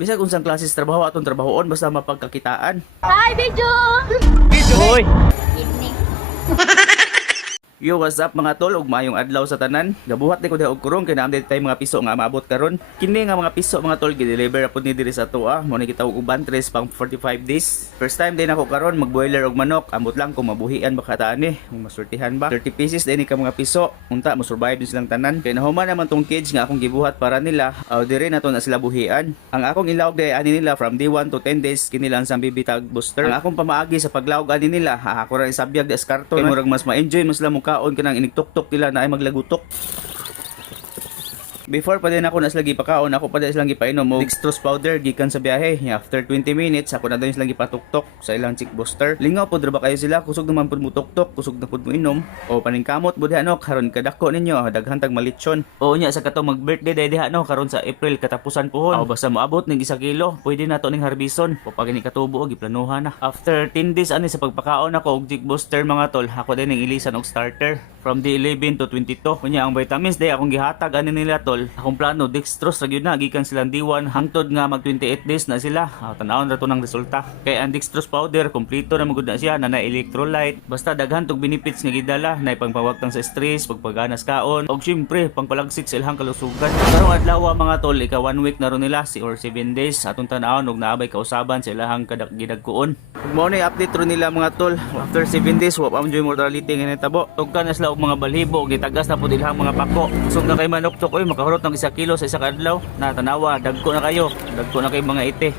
Bisag unsang klases trabaho atong trabahoon basta mapagkakitaan. Hi, Bidyo! Hoy! Evening. Yo, what's up mga tol? Ug maayong adlaw sa tanan. Gabuhat ni ko diha og kurong kay naamday tay mga piso nga maabot karon. Kini nga mga piso mga tol gi-deliver pud ni diri sa toa. Mo ni kita og uban tres pang 45 days. First time din ako karon mag-boiler og manok. Ambot lang kung mabuhian ba kataan ni. Kung masurtihan ba. 30 pieces din ni ka mga piso. Unta mo survive din silang tanan. Kay nahuman naman tong cage nga akong gibuhat para nila. Aw dire na to na sila buhian. Ang akong ilawog day ani nila from day 1 to 10 days kini lang sang bibitag booster. Ang akong pamaagi sa paglawog ani nila, ako ra isabyag da eskarto. Kay murag mas ma-enjoy mas sila kaon kanang inigtuktok nila na ay maglagutok. Before pa din ako na sila gipakaon, ako pa din silang gipainom mo dextrose powder gikan sa biyahe. After 20 minutes, ako na din silang gipatuktok sa ilang chick booster. Lingaw pod ra ba kayo sila? Kusog naman pod mo tuktok, kusog na pod mo inom. O paningkamot budhi ano karon kadako ninyo, daghan tag malitsyon. O nya sa katong mag-birthday day diha no karon sa April katapusan pohon. O basta moabot ning 1 kilo, pwede na to ning harbison. O pag ini katubo og giplanuhan na. After 10 days ani sa pagpakaon ako og chick booster mga tol, ako din ning ilisan og starter from day 11 to 22. Kunya ang vitamins day akong gihatag ani nila tol. Akong plano dextrose ra gyud na gikan silang D1 hangtod nga mag 28 days na sila. Tan-awon ra to ng resulta. Kay ang dextrose powder kompleto na magud na siya na electrolyte. Basta daghan tog benefits nga gidala na pangpawagtang sa stress, pagpaganas kaon og syempre pangpalagsik sa ilang kalusugan. Karong adlaw mga tol, ika 1 week na ron nila si or 7 days atong tan-awon og naabay kausaban sa ilang gidagkuon. Mo ni update ron nila mga tol. After 7 days wa pa enjoy mortality nga nitabo. Tugkan na sila og mga balhibo gitagas na pud ilang mga pako. Sug na kay manok to koy makahurot ng 1 kilo sa isa ka adlaw. Na tanawa dagko na kayo. Dagko na kay mga ite.